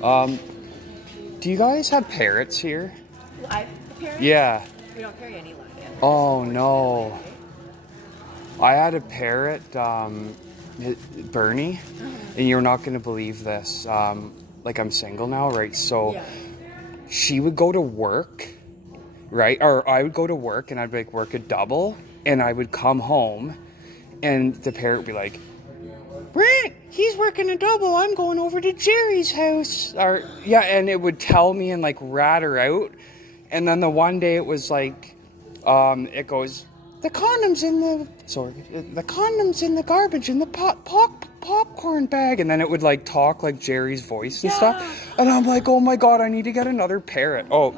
Do you guys have parrots here? Live parrots? Yeah. We don't carry any live animals. Oh no. I had a parrot, Bernie, and you're not gonna believe this. Like I'm single now, right? So Yeah. she would go to work, right? Or I would go to work and I'd like work a double, and I would come home, and the parrot would be like, Brent, he's working a double. I'm going over to Jerry's house. Or yeah, and it would tell me and like rat her out. And then the one day it was like, it goes, the condoms in the garbage in the popcorn bag. And then it would like talk like Jerry's voice and stuff. And I'm like, oh my god, I need to get another parrot. Oh.